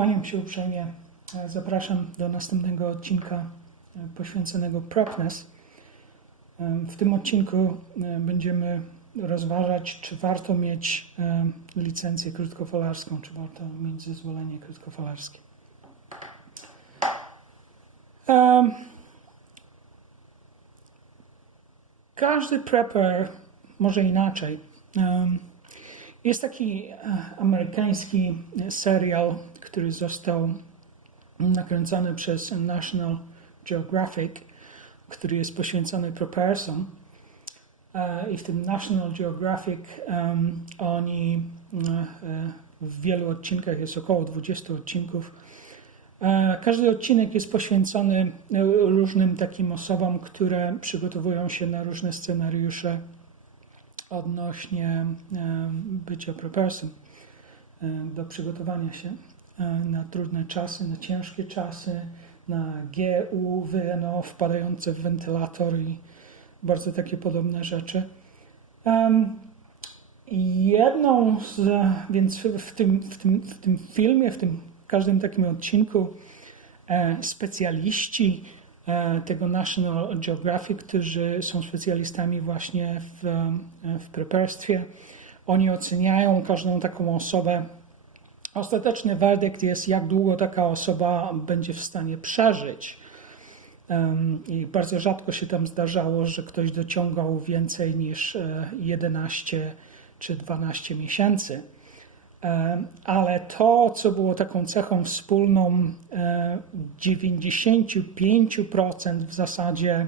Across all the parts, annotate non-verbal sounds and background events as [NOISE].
Kłaniam się uprzejmie. E, Zapraszam do następnego odcinka e, poświęconego Prepness. E, W tym odcinku będziemy rozważać, czy warto mieć licencję krótkofalarską, czy warto mieć zezwolenie krótkofalarskie. Każdy prepper może inaczej. Jest taki amerykański serial, który został nakręcony przez National Geographic, który jest poświęcony preparsom. E, I w tym National Geographic em, oni e, w wielu odcinkach, jest około 20 odcinków, E, Każdy odcinek jest poświęcony różnym takim osobom, które przygotowują się na różne scenariusze odnośnie bycia prepersem, e, do przygotowania się na trudne czasy, na ciężkie czasy, na GU, WNO, wpadające w wentylator i bardzo takie podobne rzeczy. Em, Jedną z, więc w, tym, w, tym, w tym filmie, w tym każdym takim odcinku e, specjaliści e, tego National Geographic, którzy są specjalistami właśnie w, e, w oni oceniają każdą taką osobę. Ostateczny werdykt jest, jak długo taka osoba będzie w stanie przeżyć. I bardzo rzadko się tam zdarzało, że ktoś dociągał więcej niż e, 11 czy 12 miesięcy. E, Ale to, co było taką cechą wspólną e, 95% w zasadzie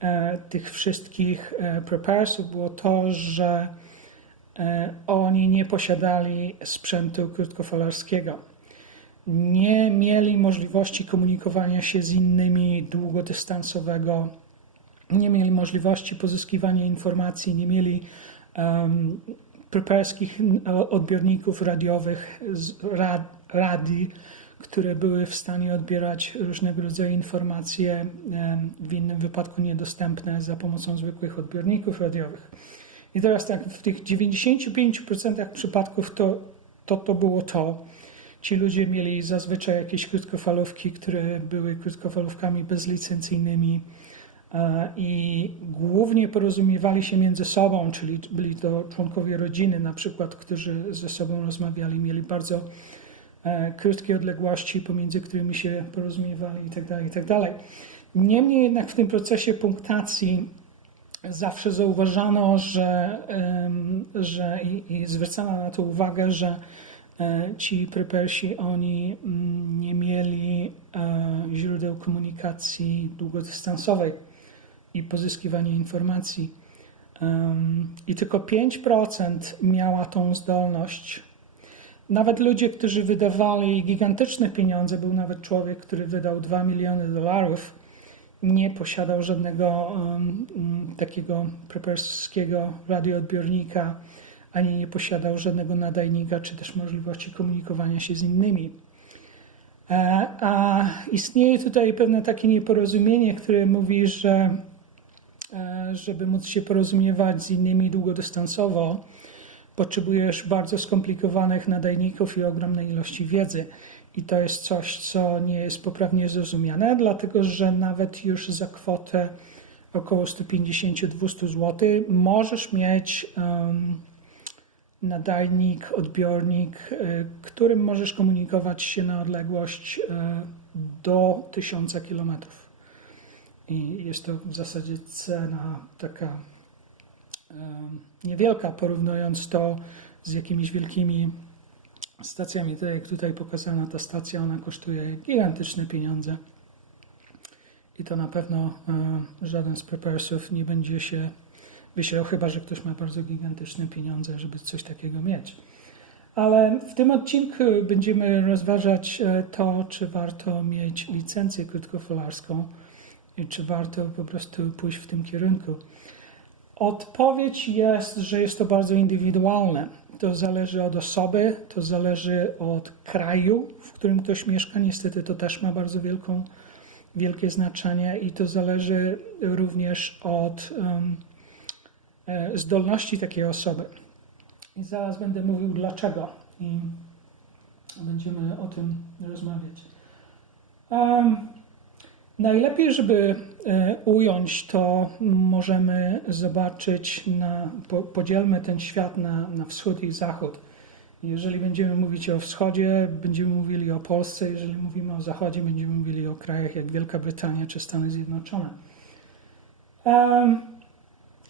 e, tych wszystkich e, preparersów było to, że e, oni nie posiadali sprzętu krótkofalarskiego. Nie mieli możliwości komunikowania się z innymi długodystansowego, nie mieli możliwości pozyskiwania informacji, nie mieli um, preperskich odbiorników radiowych, rad, radii, które były w stanie odbierać różnego rodzaju informacje, w innym wypadku niedostępne za pomocą zwykłych odbiorników radiowych. I teraz tak, w tych 95% przypadków to, to, to było to. Ci ludzie mieli zazwyczaj jakieś krótkofalówki, które były krótkofalówkami bezlicencyjnymi e, i głównie porozumiewali się między sobą, czyli byli to członkowie rodziny na przykład, którzy ze sobą rozmawiali, mieli bardzo e, krótkie odległości, pomiędzy którymi się porozumiewali itd. itd. Niemniej jednak w tym procesie punktacji zawsze zauważano, że, że i, i zwracano na to uwagę, że e, ci prepersi, oni mm, nie mieli e, źródeł komunikacji długodystansowej i pozyskiwania informacji. I tylko 5% miała tą zdolność. Nawet ludzie, którzy wydawali gigantyczne pieniądze, był nawet człowiek, który wydał 2 miliony dolarów, nie posiadał żadnego um, takiego preperskiego radioodbiornika, ani nie posiadał żadnego nadajnika, czy też możliwości komunikowania się z innymi. E, A istnieje tutaj pewne takie nieporozumienie, które mówi, że e, żeby móc się porozumiewać z innymi długodystansowo, potrzebujesz bardzo skomplikowanych nadajników i ogromnej ilości wiedzy. I to jest coś, co nie jest poprawnie zrozumiane, dlatego że nawet już za kwotę około 150-200 zł możesz mieć um, nadajnik, odbiornik, y, którym możesz komunikować się na odległość y, do 1000 km. I jest to w zasadzie cena taka niewielka, porównując to z jakimiś wielkimi stacjami. Tak jak tutaj pokazana ta stacja, ona kosztuje gigantyczne pieniądze. I to na pewno e, żaden z preparersów nie będzie się wysiał, chyba że ktoś ma bardzo gigantyczne pieniądze, żeby coś takiego mieć. Ale w tym odcinku będziemy rozważać e, to, czy warto mieć licencję krótkofalarską i czy warto po prostu pójść w tym kierunku. Odpowiedź jest, że jest to bardzo indywidualne. To zależy od osoby, to zależy od kraju, w którym ktoś mieszka. Niestety to też ma bardzo wielką, wielkie znaczenie i to zależy również od um, zdolności takiej osoby. I zaraz będę mówił dlaczego. I będziemy o tym rozmawiać. Um, najlepiej, żeby e, ująć to, możemy zobaczyć, na, po, podzielmy ten świat na, na wschód i zachód. Jeżeli będziemy mówić o wschodzie, będziemy mówili o Polsce, jeżeli mówimy o zachodzie, będziemy mówili o krajach jak Wielka Brytania czy Stany Zjednoczone.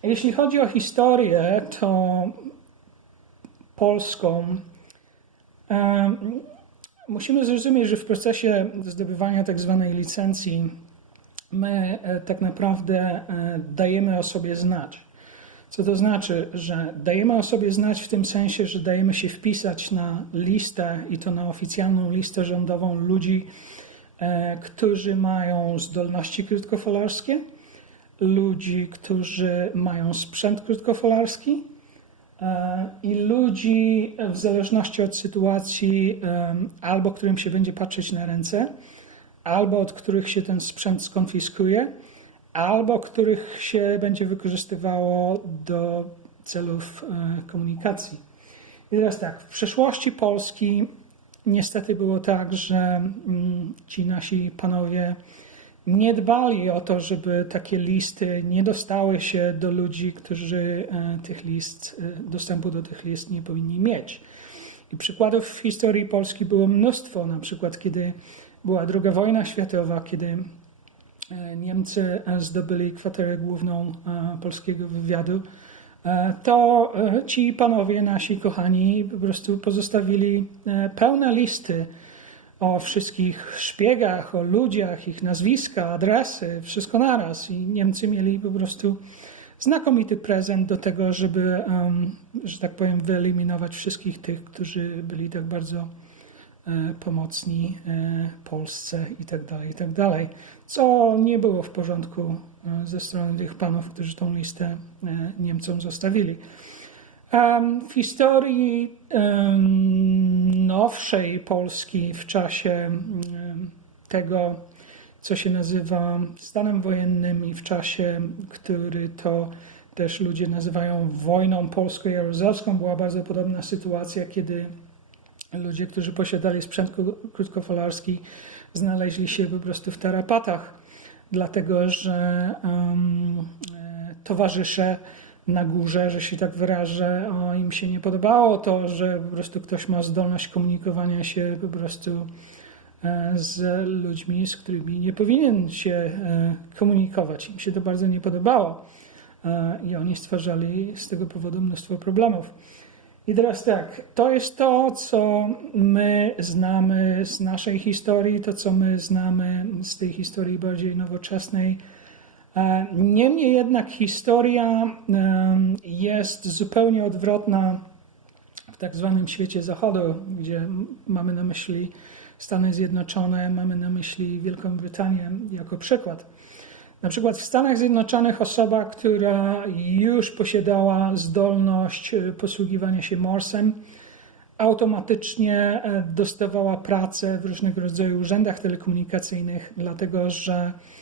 Jeśli chodzi o historię, to polską, musimy zrozumieć, że w procesie zdobywania tak zwanej licencji my e, tak naprawdę e, dajemy o sobie znać. Co to znaczy, że dajemy o sobie znać w tym sensie, że dajemy się wpisać na listę i to na oficjalną listę rządową ludzi, e, którzy mają zdolności krótkofalarskie, ludzi, którzy mają sprzęt krótkofalarski i ludzi w zależności od sytuacji albo którym się będzie patrzeć na ręce, albo od których się ten sprzęt skonfiskuje, albo których się będzie wykorzystywało do celów e, komunikacji. I teraz tak, w przeszłości Polski niestety było tak, że mm, ci nasi panowie nie dbali o to, żeby takie listy nie dostały się do ludzi, którzy e, tych list, e, dostępu do tych list nie powinni mieć. I przykładów w historii Polski było mnóstwo, na przykład kiedy była II wojna światowa, kiedy e, Niemcy zdobyli kwaterę główną polskiego wywiadu, to ci panowie, nasi kochani, po prostu pozostawili pełne listy o wszystkich szpiegach, o ludziach, ich nazwiska, adresy, wszystko naraz. I Niemcy mieli po prostu znakomity prezent do tego, żeby, że tak powiem, wyeliminować wszystkich tych, którzy byli tak bardzo e, pomocni e, Polsce i tak dalej, i tak dalej. Co nie było w porządku e, ze strony tych panów, którzy tą listę Niemcom zostawili. W historii nowszej Polski w czasie tego, co się nazywa stanem wojennym i w czasie, który to też ludzie nazywają wojną polsko-jaruzelską, była bardzo podobna sytuacja, kiedy ludzie, którzy posiadali sprzęt krótkofalarski, znaleźli się po prostu w tarapatach, dlatego że um, towarzysze na górze, że się tak wyrażę, o, im się nie podobało to, że po prostu ktoś ma zdolność komunikowania się po prostu e, z ludźmi, z którymi nie powinien się e, komunikować. Im się to bardzo nie podobało e, i oni stwarzali z tego powodu mnóstwo problemów. I teraz tak, to jest to, co my znamy z naszej historii, to, co my znamy z tej historii bardziej nowoczesnej niemniej jednak historia jest zupełnie odwrotna w tak zwanym świecie zachodu, gdzie mamy na myśli Stany Zjednoczone, mamy na myśli Wielką Brytanię jako przykład. Na przykład w Stanach Zjednoczonych osoba, która już posiadała zdolność e, posługiwania się Morsem, automatycznie e, dostawała pracę w różnego rodzaju urzędach telekomunikacyjnych, dlatego że E,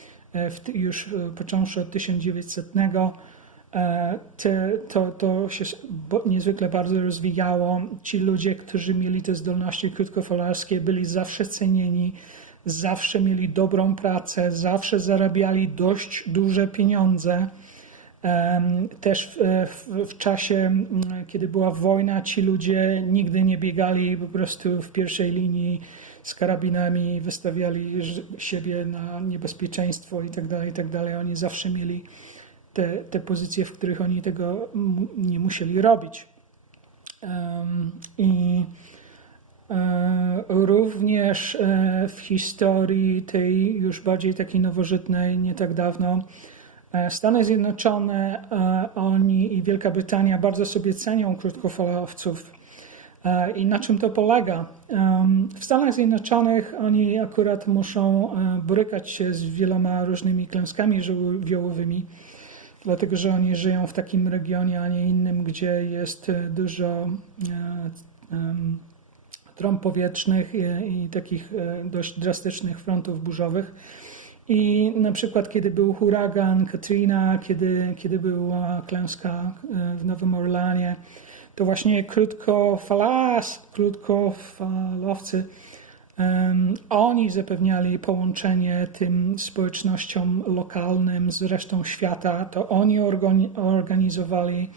już e, począwszy od 1900, e, to, to się niezwykle bardzo rozwijało. Ci ludzie, którzy mieli te zdolności krótkofalarskie, byli zawsze cenieni, zawsze mieli dobrą pracę, zawsze zarabiali dość duże pieniądze. Też w, w, czasie, kiedy była wojna, ci ludzie nigdy nie biegali po prostu w pierwszej linii z karabinami, wystawiali siebie na niebezpieczeństwo i tak dalej, i tak. Oni zawsze mieli te, te pozycje, w których oni tego nie musieli robić. I e, również e, w historii tej już bardziej takiej nowożytnej, nie tak dawno, e, Stany Zjednoczone, oni i Wielka Brytania bardzo sobie cenią krótkofalowców I na czym to polega? W Stanach Zjednoczonych oni akurat muszą e, borykać się z wieloma różnymi klęskami żywiołowymi, dlatego że oni żyją w takim regionie, a nie innym, gdzie jest e, dużo trąb powietrznych i, takich dość drastycznych frontów burzowych. I na przykład, kiedy był huragan Katrina, kiedy, kiedy była klęska w Nowym Orleanie, to właśnie krótkofalas, krótkofalowcy, em, oni zapewniali połączenie tym społecznościom lokalnym z resztą świata, to oni organi- organizowali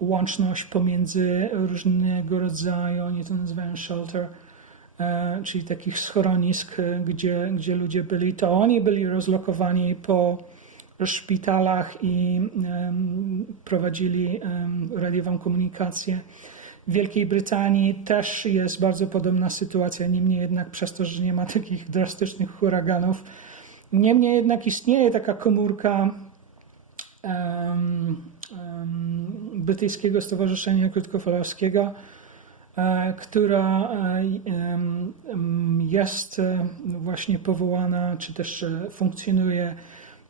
łączność pomiędzy różnego rodzaju, oni to nazywają shelter, e, czyli takich schronisk, gdzie, gdzie ludzie byli, to oni byli rozlokowani po szpitalach i prowadzili radiową komunikację. W Wielkiej Brytanii też jest bardzo podobna sytuacja, niemniej jednak przez to, że nie ma takich drastycznych huraganów, niemniej jednak istnieje taka komórka em, em, Brytyjskiego Stowarzyszenia Krótkofalarskiego, e, która e, jest e, właśnie powołana, czy też funkcjonuje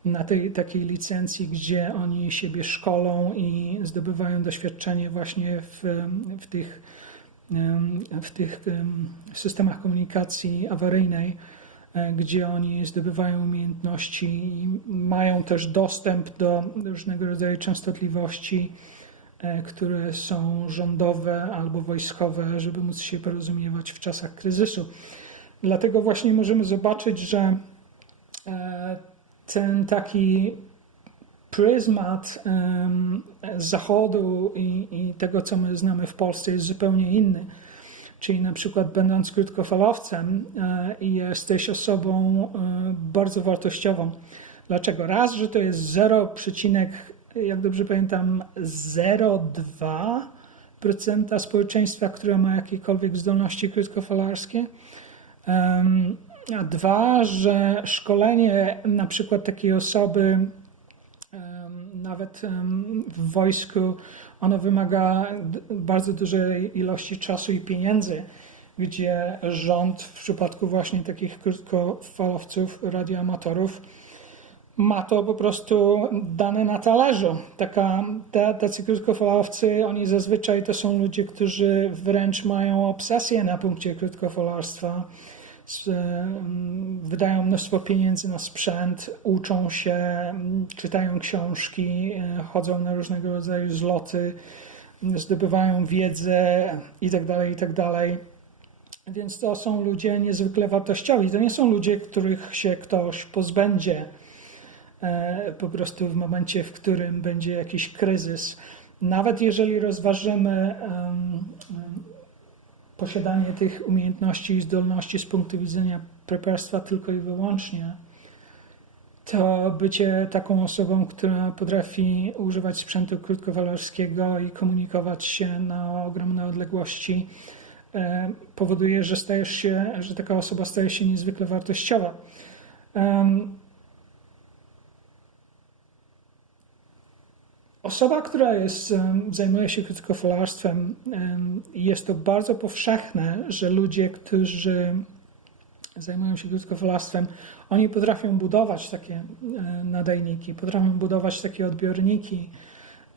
na tej takiej licencji, gdzie oni siebie szkolą i zdobywają doświadczenie właśnie w, w, tych, w tych em, systemach komunikacji awaryjnej, e, gdzie oni zdobywają umiejętności i mają też dostęp do różnego rodzaju częstotliwości, e, które są rządowe albo wojskowe, żeby móc się porozumiewać w czasach kryzysu. Dlatego właśnie możemy zobaczyć, że e, ten taki pryzmat Zachodu i, i tego, co my znamy w Polsce, jest zupełnie inny. Czyli na przykład będąc krótkofalowcem e, jesteś osobą e, bardzo wartościową. Dlaczego? Raz, że to jest 0, jak dobrze pamiętam, 0,2% społeczeństwa, które ma jakiekolwiek zdolności krótkofalarskie. A dwa, że szkolenie na przykład takiej osoby, nawet w wojsku, ono wymaga bardzo dużej ilości czasu i pieniędzy, gdzie rząd w przypadku właśnie takich krótkofalowców, radioamatorów, ma to po prostu dane na talerzu. Taka, ta, tacy krótkofalowcy, oni zazwyczaj to są ludzie, którzy wręcz mają obsesję na punkcie krótkofalarstwa. Em, Wydają mnóstwo pieniędzy na sprzęt, uczą się, m, czytają książki, e, chodzą na różnego rodzaju zloty, m, zdobywają wiedzę itd., itd. Więc to są ludzie niezwykle wartościowi. To nie są ludzie, których się ktoś pozbędzie e, po prostu w momencie, w którym będzie jakiś kryzys. Nawet jeżeli rozważymy posiadanie tych umiejętności i zdolności z punktu widzenia preperstwa tylko i wyłącznie, to bycie taką osobą, która potrafi używać sprzętu krótkowalarskiego i komunikować się na ogromne odległości, e, powoduje, że stajesz się, że taka osoba staje się niezwykle wartościowa. Osoba, która jest, zajmuje się krótkofalarstwem, em, jest to bardzo powszechne, że ludzie, którzy zajmują się krótkofalarstwem, oni potrafią budować takie nadajniki, potrafią budować takie odbiorniki.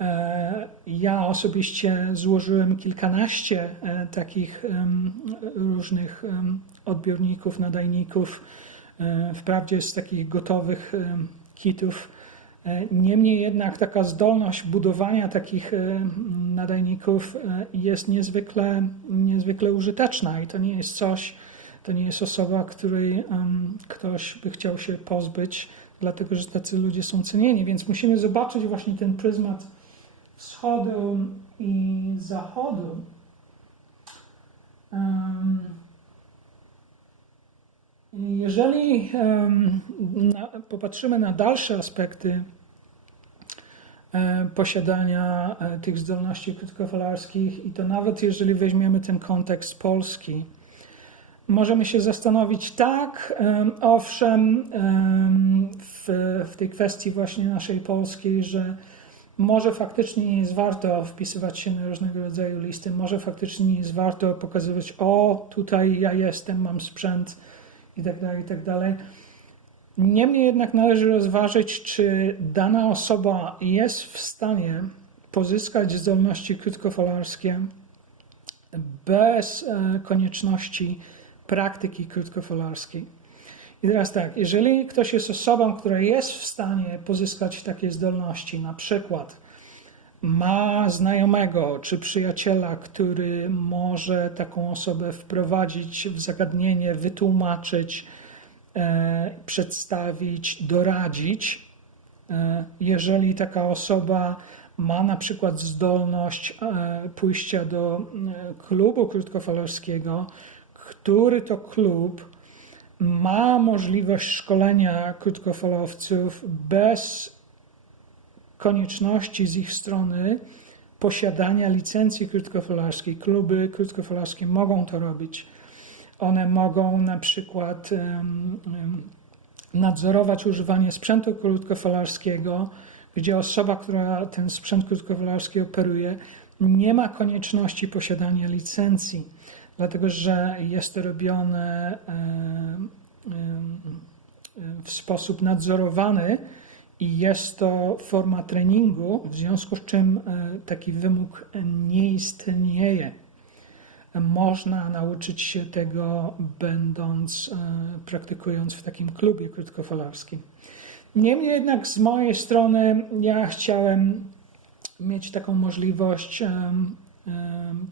E, Ja osobiście złożyłem kilkanaście e, takich różnych odbiorników, nadajników, e, wprawdzie z takich gotowych kitów. E, Niemniej jednak taka zdolność budowania takich e, nadajników e, jest niezwykle, niezwykle użyteczna i to nie jest coś, to nie jest osoba, której ktoś by chciał się pozbyć, dlatego że tacy ludzie są cenieni, więc musimy zobaczyć właśnie ten pryzmat wschodu i zachodu. Jeżeli popatrzymy na dalsze aspekty posiadania e, tych zdolności krótkofalarskich, i to nawet jeżeli weźmiemy ten kontekst polski, możemy się zastanowić, tak, em, owszem, em, w, w tej kwestii właśnie naszej polskiej, że może faktycznie nie jest warto wpisywać się na różnego rodzaju listy, może faktycznie nie jest warto pokazywać, o, tutaj ja jestem, mam sprzęt i tak dalej, i tak dalej. Niemniej jednak należy rozważyć, czy dana osoba jest w stanie pozyskać zdolności krótkofalarskie bez e, konieczności praktyki krótkofalarskiej. I teraz tak, jeżeli ktoś jest osobą, która jest w stanie pozyskać takie zdolności, na przykład ma znajomego czy przyjaciela, który może taką osobę wprowadzić w zagadnienie, wytłumaczyć, przedstawić, doradzić. E, jeżeli taka osoba ma na przykład zdolność e, pójścia do e, klubu krótkofalarskiego, który to klub ma możliwość szkolenia krótkofalowców bez konieczności z ich strony posiadania licencji krótkofalarskiej. Kluby krótkofalarskie mogą to robić. One mogą na przykład nadzorować używanie sprzętu krótkofalarskiego, gdzie osoba, która ten sprzęt krótkofalarski operuje, nie ma konieczności posiadania licencji, dlatego że jest to robione w sposób nadzorowany i jest to forma treningu, w związku z czym e, taki wymóg nie istnieje. Można nauczyć się tego, będąc, e, praktykując w takim klubie krótkofalarskim. Niemniej jednak z mojej strony ja chciałem mieć taką możliwość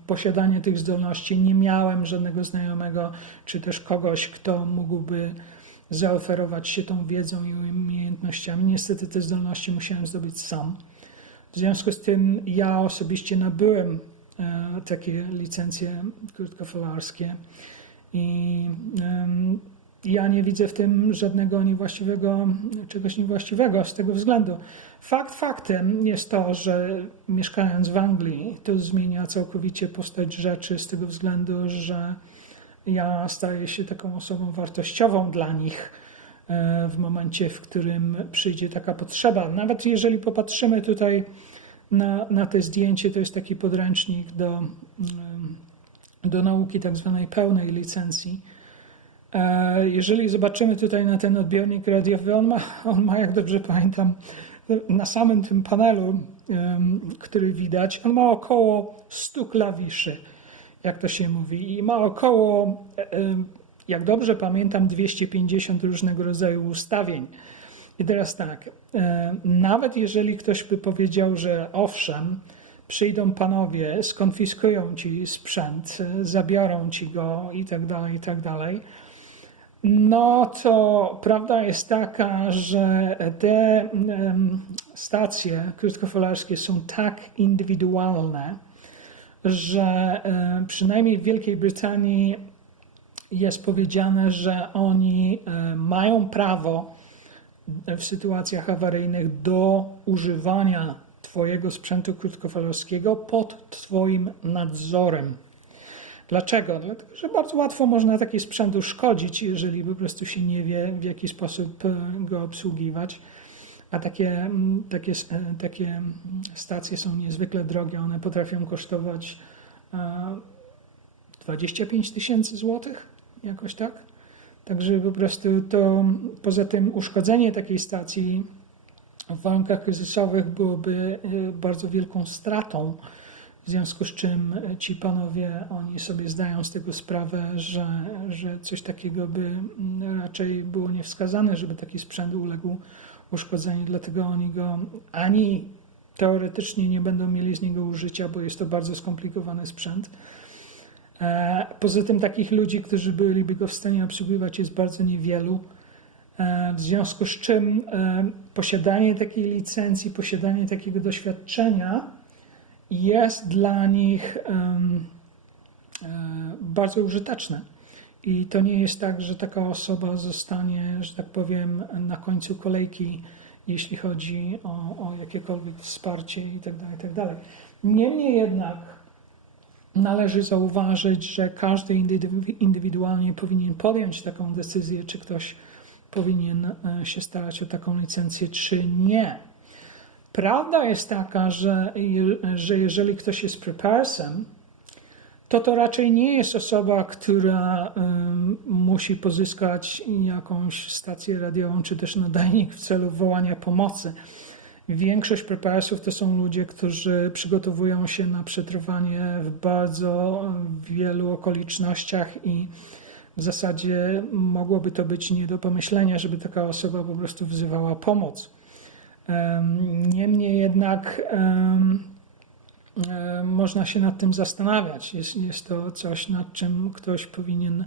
posiadania tych zdolności. Nie miałem żadnego znajomego, czy też kogoś, kto mógłby zaoferować się tą wiedzą i umiejętnościami. Niestety te zdolności musiałem zdobyć sam. W związku z tym ja osobiście nabyłem takie licencje krótkofalarskie i e, ja nie widzę w tym żadnego niewłaściwego, czegoś niewłaściwego z tego względu. Fakt faktem jest to, że mieszkając w Anglii, to zmienia całkowicie postać rzeczy z tego względu, że ja staję się taką osobą wartościową dla nich e, w momencie, w którym przyjdzie taka potrzeba. Nawet jeżeli popatrzymy tutaj na, na te zdjęcie, to jest taki podręcznik do, do nauki tak zwanej pełnej licencji. E, jeżeli zobaczymy tutaj na ten odbiornik radiowy, on ma, [LAUGHS] on ma jak dobrze pamiętam, na samym tym panelu, który widać, on ma około 100 klawiszy jak to się mówi, i ma około, e, e, jak dobrze pamiętam, 250 różnego rodzaju ustawień. I teraz tak, e, nawet jeżeli ktoś by powiedział, że owszem, przyjdą panowie, skonfiskują ci sprzęt, zabiorą ci go i tak dalej, i tak dalej, no to prawda jest taka, że te stacje krótkofalarskie są tak indywidualne, że e, przynajmniej w Wielkiej Brytanii jest powiedziane, że oni e, mają prawo w sytuacjach awaryjnych do używania Twojego sprzętu krótkofalowskiego pod Twoim nadzorem. Dlaczego? Dlatego, że bardzo łatwo można taki sprzęt uszkodzić, jeżeli po prostu się nie wie, w jaki sposób e, go obsługiwać a takie, takie, e, takie stacje są niezwykle drogie. One potrafią kosztować 25 e, tysięcy złotych, jakoś tak. Także po prostu to, poza tym uszkodzenie takiej stacji w warunkach kryzysowych byłoby e, bardzo wielką stratą, w związku z czym ci panowie, oni sobie zdają z tego sprawę, że, że coś takiego by mm, raczej było niewskazane, żeby taki sprzęt uległ uszkodzeni, dlatego oni go ani teoretycznie nie będą mieli z niego użycia, bo jest to bardzo skomplikowany sprzęt. E, poza tym takich ludzi, którzy byliby go w stanie obsługiwać jest bardzo niewielu. E, w związku z czym e, posiadanie takiej licencji, posiadanie takiego doświadczenia jest dla nich bardzo użyteczne. I to nie jest tak, że taka osoba zostanie, że tak powiem, na końcu kolejki, jeśli chodzi o, o jakiekolwiek wsparcie itd., tak itd. Tak Niemniej jednak należy zauważyć, że każdy indywidualnie powinien podjąć taką decyzję, czy ktoś powinien e, się starać o taką licencję, czy nie. Prawda jest taka, że, że jeżeli ktoś jest preparsem, to to raczej nie jest osoba, która musi pozyskać jakąś stację radiową czy też nadajnik w celu wołania pomocy. Większość preparasów to są ludzie, którzy przygotowują się na przetrwanie w bardzo wielu okolicznościach i w zasadzie mogłoby to być nie do pomyślenia, żeby taka osoba po prostu wzywała pomoc. Niemniej jednak można się nad tym zastanawiać. Jest, jest to coś, nad czym ktoś powinien,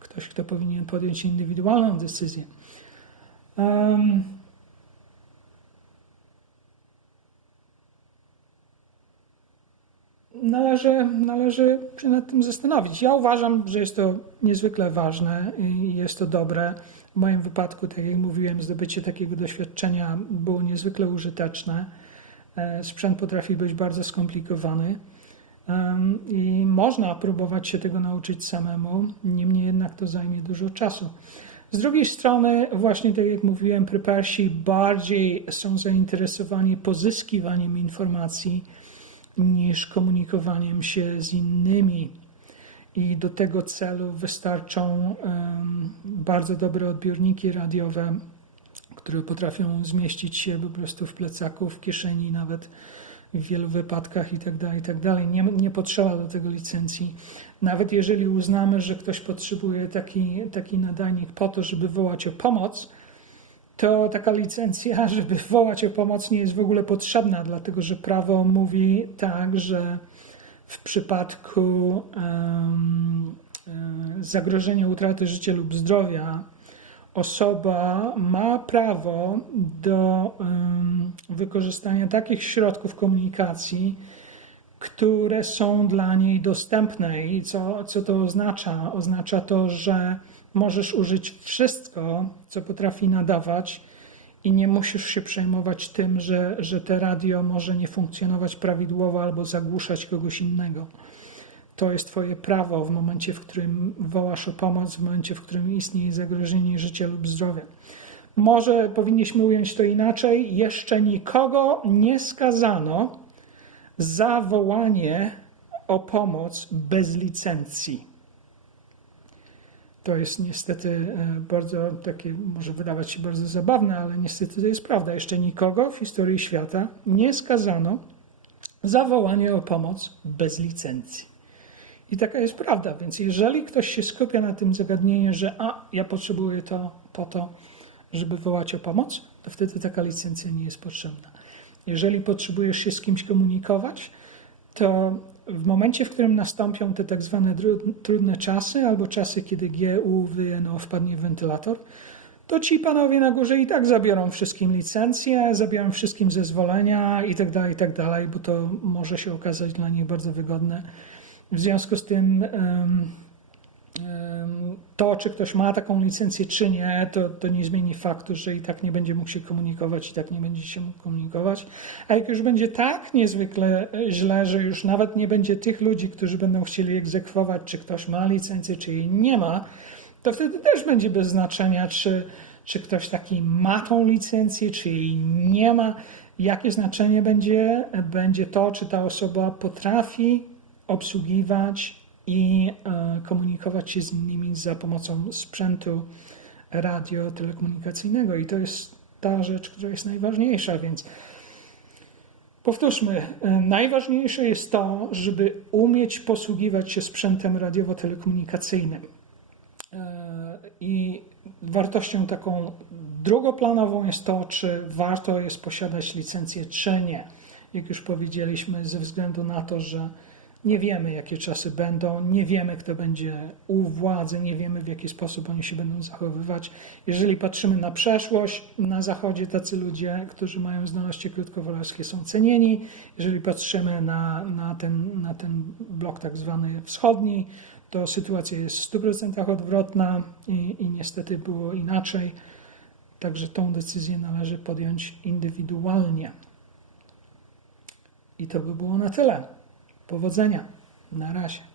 ktoś, kto powinien podjąć indywidualną decyzję. Um, należy, należy się nad tym zastanowić. Ja uważam, że jest to niezwykle ważne i jest to dobre. W moim wypadku, tak jak mówiłem, zdobycie takiego doświadczenia było niezwykle użyteczne. E, sprzęt potrafi być bardzo skomplikowany i można próbować się tego nauczyć samemu, niemniej jednak to zajmie dużo czasu. Z drugiej strony, właśnie tak jak mówiłem, prepersi bardziej są zainteresowani pozyskiwaniem informacji niż komunikowaniem się z innymi. I do tego celu wystarczą bardzo dobre odbiorniki radiowe, które potrafią zmieścić się po prostu w plecaku, w kieszeni, nawet w wielu wypadkach itd. Tak itd. Tak nie, nie potrzeba do tego licencji. Nawet jeżeli uznamy, że ktoś potrzebuje taki, taki nadajnik po to, żeby wołać o pomoc, to taka licencja, [LAUGHS] żeby wołać o pomoc, nie jest w ogóle potrzebna, dlatego że prawo mówi tak, że w przypadku um, zagrożenia utraty życia lub zdrowia osoba ma prawo do um, wykorzystania takich środków komunikacji, które są dla niej dostępne. I co, co to oznacza? Oznacza to, że możesz użyć wszystko, co potrafi nadawać, i nie musisz się przejmować tym, że, że te radio może nie funkcjonować prawidłowo albo zagłuszać kogoś innego. To jest Twoje prawo w momencie, w którym wołasz o pomoc, w momencie, w którym istnieje zagrożenie życia lub zdrowia. Może powinniśmy ująć to inaczej. Jeszcze nikogo nie skazano za wołanie o pomoc bez licencji. To jest niestety e, bardzo takie, może wydawać się bardzo zabawne, ale niestety to jest prawda. Jeszcze nikogo w historii świata nie skazano za wołanie o pomoc bez licencji. I taka jest prawda. Więc jeżeli ktoś się skupia na tym zagadnieniu, że a, ja potrzebuję to po to, żeby wołać o pomoc, to wtedy taka licencja nie jest potrzebna. Jeżeli potrzebujesz się z kimś komunikować, to w momencie, w którym nastąpią te tak zwane trudne czasy, albo czasy, kiedy GUVNO wpadnie w wentylator, to ci panowie na górze i tak zabiorą wszystkim licencje, zabiorą wszystkim zezwolenia i tak dalej, i tak bo to może się okazać dla nich bardzo wygodne. W związku z tym to, czy ktoś ma taką licencję, czy nie, to, to nie zmieni faktu, że i tak nie będzie mógł się komunikować, i tak nie będzie się mógł komunikować. A jak już będzie tak niezwykle źle, że już nawet nie będzie tych ludzi, którzy będą chcieli egzekwować, czy ktoś ma licencję, czy jej nie ma, to wtedy też będzie bez znaczenia, czy, czy ktoś taki ma tą licencję, czy jej nie ma. Jakie znaczenie będzie, będzie to, czy ta osoba potrafi obsługiwać i e, komunikować się z innymi za pomocą sprzętu radio telekomunikacyjnego. I to jest ta rzecz, która jest najważniejsza, więc powtórzmy, e, najważniejsze jest to, żeby umieć posługiwać się sprzętem radiowo-telekomunikacyjnym. E, I wartością taką drugoplanową jest to, czy warto jest posiadać licencję, czy nie. Jak już powiedzieliśmy, ze względu na to, że nie wiemy, jakie czasy będą, nie wiemy, kto będzie u władzy, nie wiemy, w jaki sposób oni się będą zachowywać. Jeżeli patrzymy na przeszłość, na Zachodzie tacy ludzie, którzy mają zdolności krótkowolarskie są cenieni. Jeżeli patrzymy na, na, ten, na ten blok tak zwany wschodni, to sytuacja jest w 100% odwrotna i, i niestety było inaczej. Także tą decyzję należy podjąć indywidualnie. I to by było na tyle. Powodzenia. Na razie.